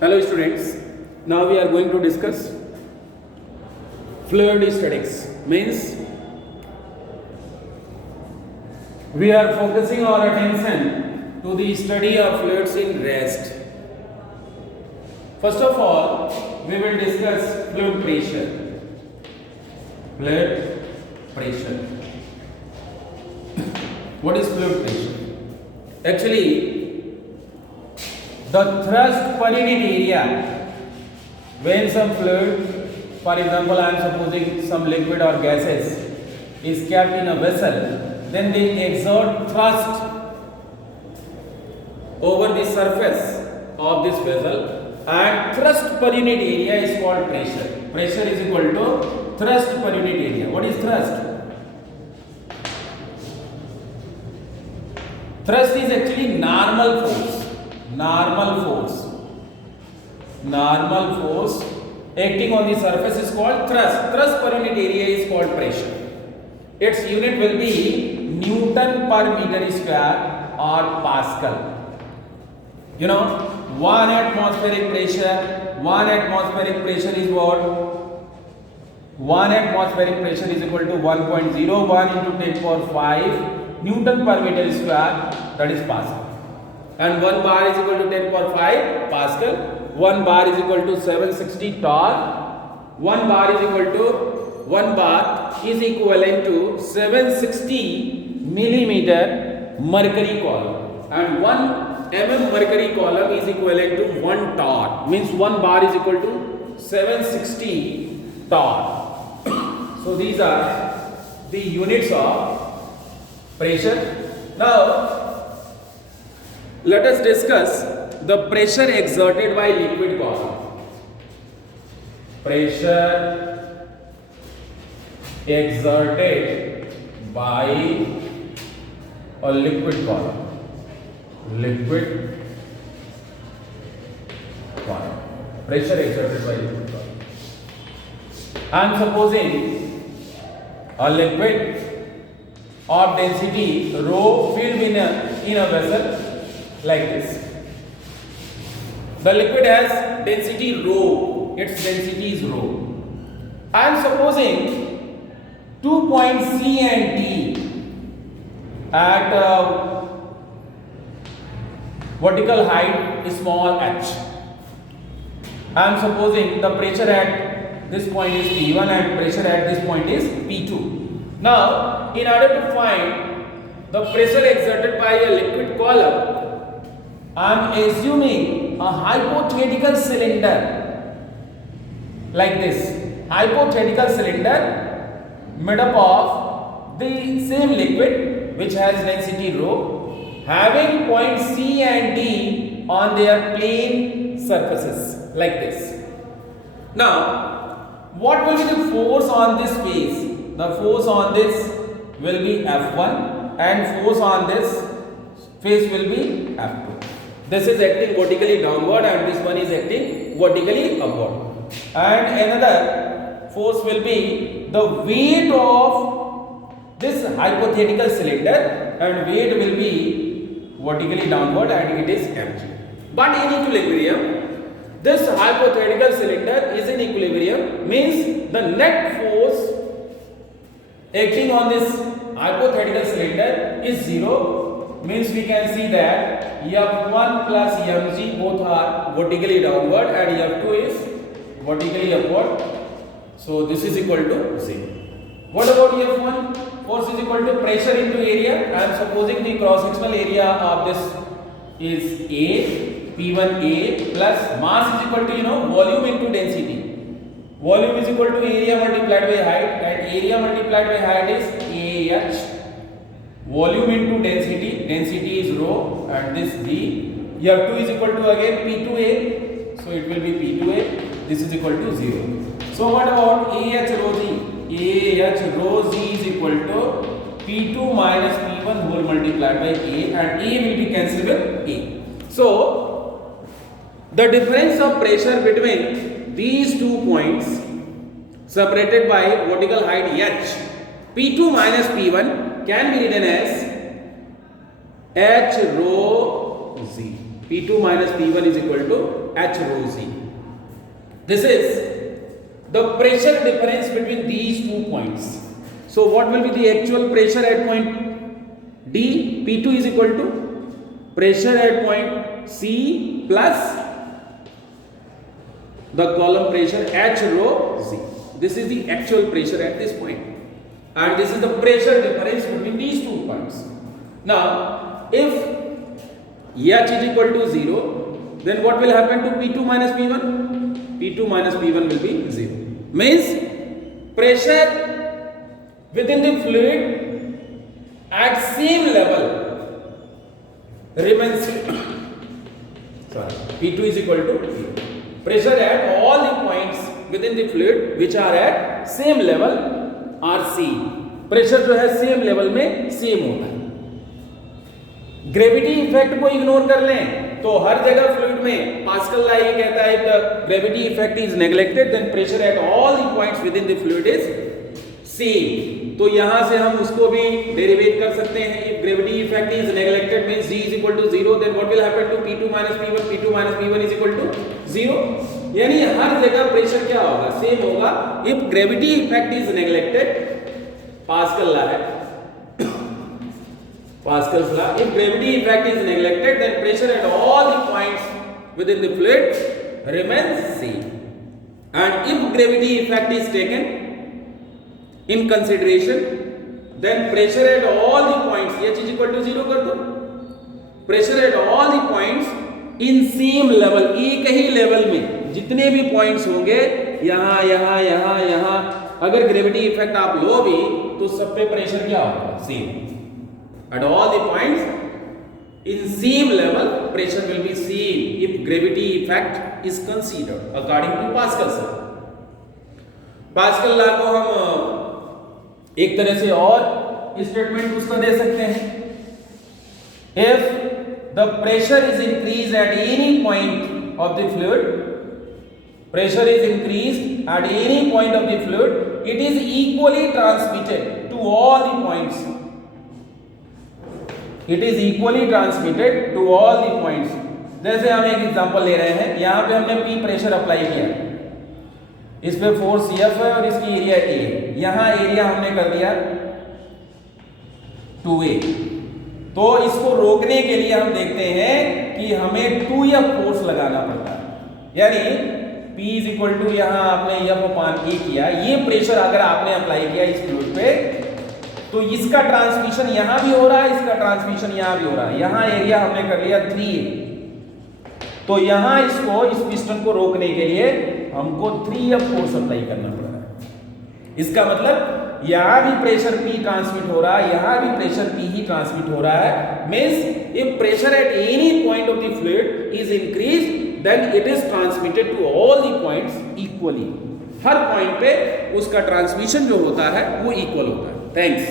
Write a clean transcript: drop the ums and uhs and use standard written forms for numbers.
Hello students, now we are going to discuss fluid statics. Means we are focusing our attention to the study of fluids in rest. First of all, we will discuss fluid pressure. Fluid pressure. What is fluid pressure? Actually, the thrust per unit area when some fluid, for example I am supposing some liquid or gases is kept in a vessel, then they exert thrust over the surface of this vessel, and thrust per unit area is called pressure. Pressure is equal to thrust per unit area. What is thrust? Thrust is actually normal force acting on the surface is called thrust. Thrust per unit area is called pressure. Its unit will be Newton per meter square or Pascal. You know, 1 atmospheric pressure is what? 1 atmospheric pressure is equal to 1.01 into 10 power 5 Newton per meter square, that is Pascal. And 1 bar is equal to 10 power 5 Pascal. 1 bar is equal to 760 torr. 1 bar is equivalent to 760 millimeter mercury column, and 1 mm mercury column is equivalent to 1 torr. Means 1 bar is equal to 760 torr. So these are the units of pressure. Now let us discuss the pressure exerted by liquid column. Pressure exerted by a liquid column. Pressure exerted by liquid column. I am supposing a liquid of density rho filled in a vessel like this. The liquid has density rho, its density is rho. I am supposing 2 points C and D at vertical height small h. I am supposing the pressure at this point is P1 and pressure at this point is P2. Now, in order to find the pressure exerted by a liquid column, I am assuming a hypothetical cylinder like this. Hypothetical cylinder made up of the same liquid which has density rho, having points C and D on their plane surfaces like this. Now, what will be the force on this face? The force on this will be F1 and force on this face will be F2. This is acting vertically downward and this one is acting vertically upward. And another force will be the weight of this hypothetical cylinder, and weight will be vertically downward and it is mg. But in equilibrium, this hypothetical cylinder is in equilibrium, means the net force acting on this hypothetical cylinder is 0. Means we can see that F1 plus mg both are vertically downward and F2 is vertically upward. So this is equal to 0. What about F1? Force is equal to pressure into area. I am supposing the cross-sectional area of this is A, P1 A plus mass is equal to volume into density. Volume is equal to area multiplied by height, and area multiplied by height is AH. Volume into density is rho, and this D. F2 is equal to again P2A, so it will be P2A. This is equal to 0. So what about AH rho G? AH rho G is equal to P2 minus P1 whole multiplied by A, and A will be cancelled with A. So the difference of pressure between these 2 points separated by vertical height h, P2 minus P1 can be written as H rho Z. P2 minus P1 is equal to H rho Z. This is the pressure difference between these 2 points. So what will be the actual pressure at point D? P2 is equal to pressure at point C plus the column pressure H rho Z. This is the actual pressure at this point. And this is the pressure difference between these 2 points. Now, if H is equal to 0, then what will happen to P2 minus P1? P2 minus P1 will be 0. Means pressure within the fluid at same level remains P2 is equal to 0. Pressure at all the points within the fluid which are at same level are same. Pressure जो है same level में same होता है। Gravity effect को ignore कर लें तो हर जगह फ्लूइड में पास्कल लॉ ये कहता है the gravity effect is neglected then pressure at all the points with in the fluid is same. तो यहां से हम उसको भी डेरिवेट कर सकते हैं। If gravity effect is neglected means G is equal to 0 then what will happen to P2 minus P1? P2 minus P1 is equal to 0। यानी हर जगह प्रेशर क्या होगा? सेम होगा। If gravity effect is neglected, pascal law है, Pascal's law, if gravity effect is neglected then pressure at all the points within the fluid remains same, and if gravity effect is taken in consideration then pressure at all the points H is equal to 0 कर दो, pressure at all the points in same level, एक ही level में जितने भी points होंगे यहाँ यहाँ यहाँ यहाँ, अगर ग्रेविटी इफेक्ट आप लो भी तो सब पे प्रेशर क्या होगा? Same. At all the points in same level pressure will be same if gravity effect is considered according to Pascal's law। Pascal law को हम एक तरह से और स्टेटमेंट उसका दे सकते हैं, if the pressure is increased at any point of the fluid, pressure is increased at any point of the fluid, it is equally transmitted to all the points, it is equally transmitted to all the points। जैसे हम एक example ले रहे हैं, यहाँ पे हमने P pressure apply किया, इस पे फोर्स F है और इसकी एरिया A, यहाँ एरिया हमने कर दिया 2A। तो इसको रोकने के लिए हम देखते हैं कि हमें 2F फोर्स लगाना पड़ता है, यानी P इज इक्वल टू यहाँ आपने F अपान A किया, ये प्रेशर अगर आपने अप्लाई किया इस फ्लूइड पे तो इसका ट्रांसमिशन यहां भी हो रहा है, इसका ट्रांसमिशन यहां भी हो रहा है। यहां एरिया हमने कर लिया 3A, तो यहां इसको इस पिस्टन को रोकने के लिए हमको 3F फोर्स अप्लाई करना पड़ रहा है। इसका मतलब यहां भी प्रेशर P ट्रांसमिट हो रहा है, यहां भी प्रेशर P ही ट्रांसमिट हो रहा है। Means if pressure at any point of the fluid is increased then it is transmitted to all the points equally. हर पॉइंट पे उसका ट्रांसमिशन जो होता है वो इक्वल होता है। Thanks.